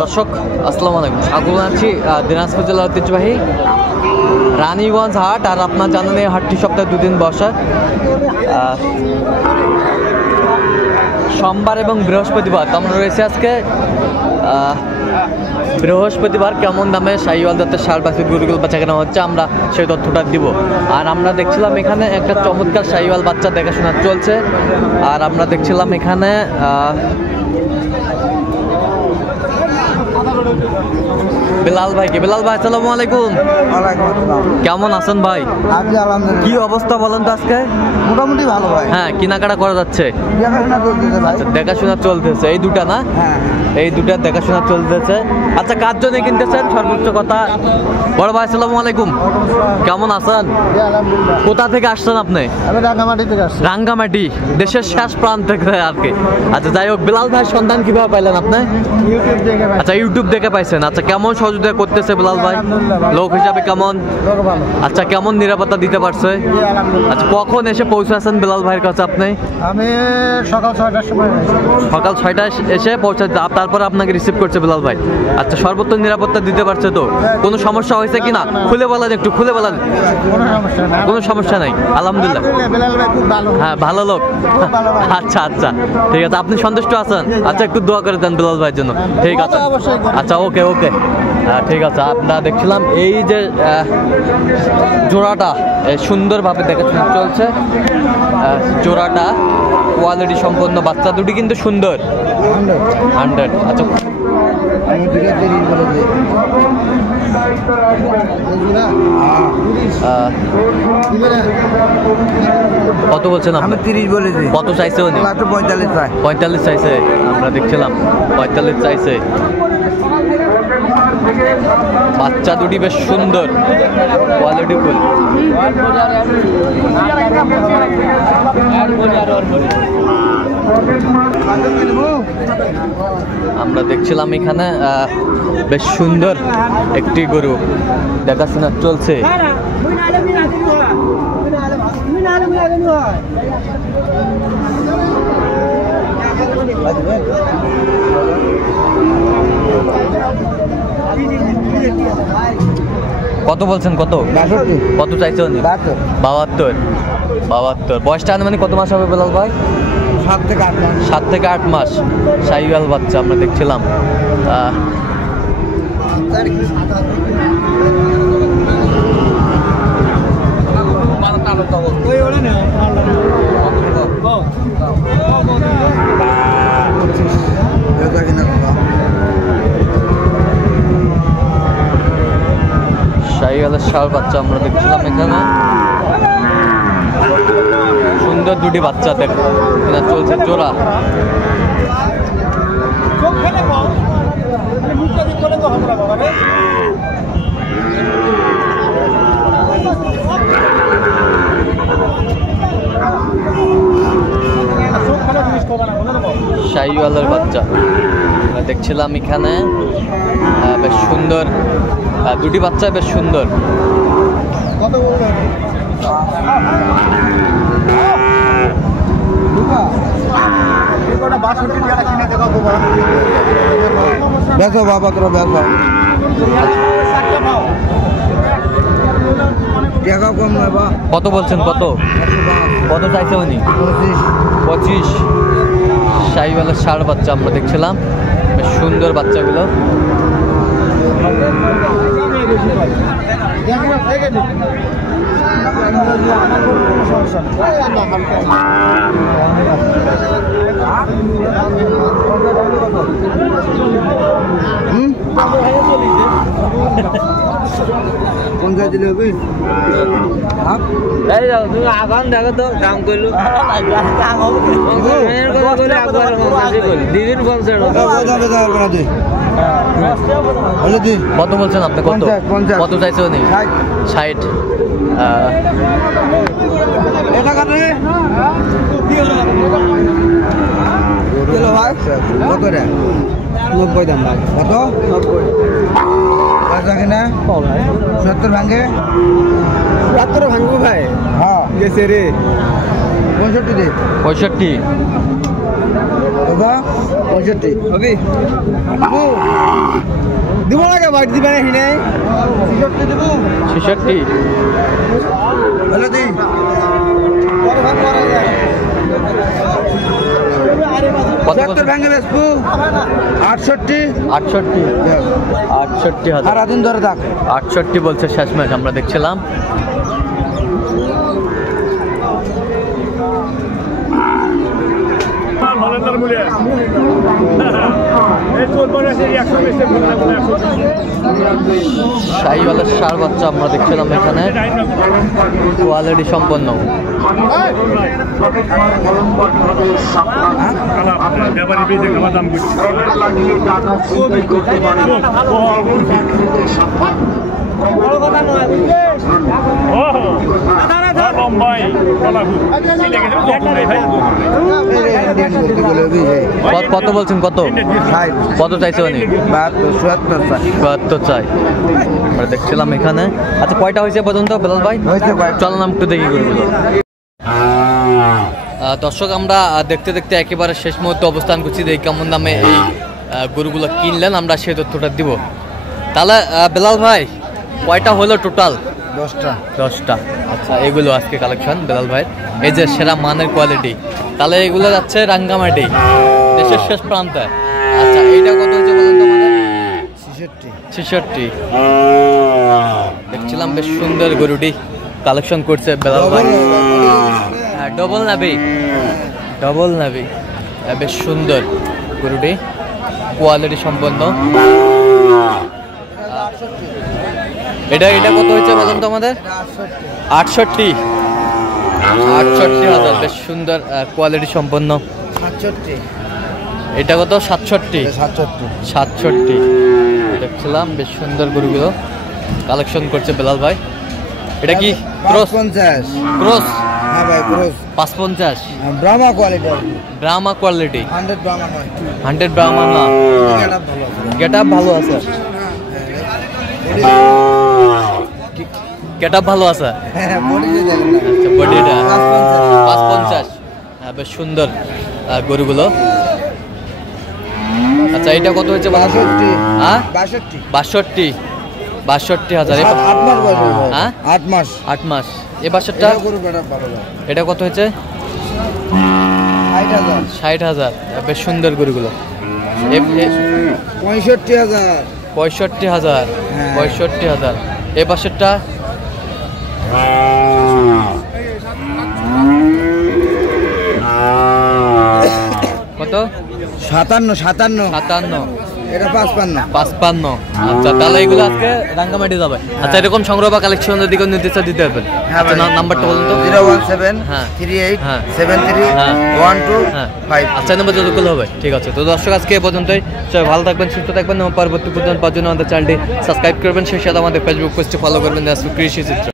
দর্শক আসসালামু আলাইকুম, স্বাগত জানাচ্ছি দিনাজপুর জেলার ঐতিহ্যবাহী রানীগঞ্জ হাট। আর আপনার জানেন এই হাটটি সপ্তাহে 2 দিন বসে, সোমবার এবং বৃহস্পতিবার। তো আমরা রয়েছে আজকে বৃহস্পতিবার। কেমন দামে শাহিওয়াল জাতের ষাঁড় বাছুর গরুগুলো বাচ্চা কেনা হচ্ছে আমরা সেই তথ্যটা দিব। আর আমরা দেখছিলাম এখানে একটা চমৎকার শাহিওয়াল বাচ্চা দেখাশোনা চলছে। আর আমরা দেখছিলাম এখানে বিলাল ভাইকে। বিলাল ভাই আসসালামু আলাইকুম। কেমন আছেন ভাই? কি অবস্থা বলেন তো আজকে? মোটামুটি ভালো ভাই। হ্যাঁ, কেনাকাটা করা যাচ্ছে? আচ্ছা, দেখাশোনা চলতেছে। এই দুটা না? এই দুটার দেখাশোনা চলতেছে। আচ্ছা, কার জন্য কিনতেছেন সর্বোচ্চ কথা? বড় ভাই আসসালামু আলাইকুম, কেমন আছেন? কোথা থেকে আসছেন আপনি? আমি রাঙ্গামাটি থেকে আসছি। রাঙ্গামাটি, দেশের শেষ প্রান্ত থেকে আর কি। আচ্ছা, যাই হোক, বিলাল ভাই সন্ধান কিভাবে পাইলেন আপনি? ইউটিউব দেখে ভাই। আচ্ছা, ইউটিউব দেখে পাইছেন। আচ্ছা, কেমন সহযোগিতা করতেছে বিলাল ভাই? লোক হিসাবে কেমন? আচ্ছা, কেমন নিরাপত্তা দিতে পারছে? আচ্ছা, কখন এসে পৌঁছাচ্ছেন বিলাল ভাইয়ের কাছে আপনি? আমি সকাল 6টার সময়। সকাল 6টায় এসে পৌঁছে, তারপরে আপনাকে রিসিভ করছে বিলাল ভাই। আচ্ছা, সর্বোচ্চ নিরাপত্তা দিতে পারছে তো? কোনো সমস্যা হয়েছে কিনা খুলে বলেন, একটু খুলে বলেন। কোনো সমস্যা নাই, আলহামদুলিল্লাহ। হ্যাঁ, ভালো লোক। আচ্ছা আচ্ছা, ঠিক আছে। আপনি সন্তুষ্ট আছেন? আচ্ছা, একটু দোয়া করে দেন বিলাল ভাইয়ের জন্য। ঠিক আছে, আচ্ছা, ওকে ওকে, ঠিক আছে। আমরা দেখছিলাম এই যে জোড়াটা সুন্দরভাবে দেখাশোনা চলছে। জোড়াটা কোয়ালিটি সম্পন্ন, বাচ্চা দুটি কিন্তু সুন্দর। 100। আচ্ছা, কত বলছেন আপনি? 30 বলেছি। কত চাইছে উনি? 45 চাইছে। আমরা দেখছিলাম 45 চাইছে। বাচ্চা দুটি বেশ সুন্দর, কোয়ালিটি ফুল। আমরা দেখছিলাম এখানে বেশ সুন্দর একটি গরু দেখাশোনা চলছে। কত বলছেন? কত কত চাইছে উনি? 72। বয়সটা মানে কত মাস হবে বিলাল ভাই? 7 থেকে 8 মাস। শাহিওয়াল বাচ্চা আমরা দেখছিলাম। শাহিওয়ালের ষাঁড় বাচ্চা আমরা দেখছিলাম এখানে। সুন্দর দুটি বাচ্চা দেখা চলছে, জোড়া। শাহিওয়ালের বাচ্চা দেখছিলাম এখানে, বেশ সুন্দর দুটি বাচ্চা, বেশ সুন্দর। বেচো বাবা, তোর বেচো। কত বলছেন? কত কত চাইছে উনি? 25। শাহিওয়ালের ষাঁড় বাচ্চা আমরা দেখছিলাম, বেশ সুন্দর বাচ্চাগুলো। তুমি আগান দেখো তো কাম করলো কত বলছেন আপনি? কত কত চাইছে উনি? 60। নব্বই দাম ভাই। কত? 70 ভাঙে? 70 ভাঙবো ভাই। হ্যাঁ গেছে রে। 65 দে। 65। দাদা 65 হবি দিব লাগে বাইট দিবে না হিনে 66 হলো দি কত 70 ভাঙে বেসবো 68 68,000 আর আদিন ধরে থাক 68 বলছে শেষ ম্যাচ আমরা দেখছিলাম। শাহিওয়ালের সার বাচ্চা আমরা দেখছিলাম এখানে, কোয়ালিটি সম্পন্ন। কত বলছেন? কত কত চাইছে উনি? 72 চাই আমরা দেখছিলাম এখানে। আচ্ছা কয়টা হয়েছে পর্যন্ত বেলাল ভাই? চলো নাম একটু দেখি গরুগুলো। দর্শক আমরা দেখতে দেখতে একেবারে শেষ মুহূর্তে অবস্থান করছি, দেখি কেমন দামে এই গরুগুলো কিনলেন, আমরা সেই তথ্যটা দিব। তাহলে বেলাল ভাই কয়টা হলো টোটাল? 10টা। আচ্ছা এগুলো আজকে কালেকশন বেলাল ভাই, এই যে সেরা মানের কোয়ালিটি। তাহলে এগুলো যাচ্ছে রাঙ্গামাটি, দেশের শেষ প্রান্তে। আচ্ছা এইটা কত হচ্ছে বলেন তো আমাদের? 66। দেখছিলাম বেশ সুন্দর গরুটি কালেকশন করছে বেলাল ভাই। ডবল নাবি বেশ সুন্দর গরুটি, কোয়ালিটি সম্পন্ন। এটা কত হচ্ছে বলেন তো আমাদের? 68,000 বেশ সুন্দর কোয়ালিটি সম্পন্ন। এটা কত? 67 দেখছিলাম বেশ সুন্দর গরুগুলো কালেকশন করছে বেলাল ভাই। এটা কি ক্রস? 50 হ্যাঁ ভাই ক্রস 55 ব্রাহ্মা কোয়ালিটি 100 ব্রাহ্মা না, গেটআপ ভালো আছে, গেটআপ ভালো আছে। আচ্ছা বডিটা 55 বেশ সুন্দর গরুগুলো। আচ্ছা এটা কত হচ্ছে? 62,000। হ্যাঁ 8 মাস। এ বাসারটা এটা কত হয়েছে? 60,000 বেশ সুন্দর গরুগুলো। 65,000 এ বাসারটা কত? 57। এটা 55। আচ্ছা তাহলে এগুলো আজকে রাঙ্গামাটি যাবে। আচ্ছা এরকম সংগ্রহ বা কালেকশনের দিকে নির্দেশ দিতে পারবেন? আচ্ছা নাম্বারটা বলুন তো। 01738731255। আচ্ছা নাম্বার যতগুলো হবে ঠিক আছে। তো দর্শক আজকে এ পর্যন্তই, সবাই ভালো থাকবেন, সুস্থ থাকবেন এবং পরবর্তী পর্যন্ত পাওয়ার জন্য আমাদের চ্যানেলটি সাবস্ক্রাইব করবেন, সেই সাথে আমাদের ফেসবুক পেজটি ফলো করবেন, কৃষি চিত্র।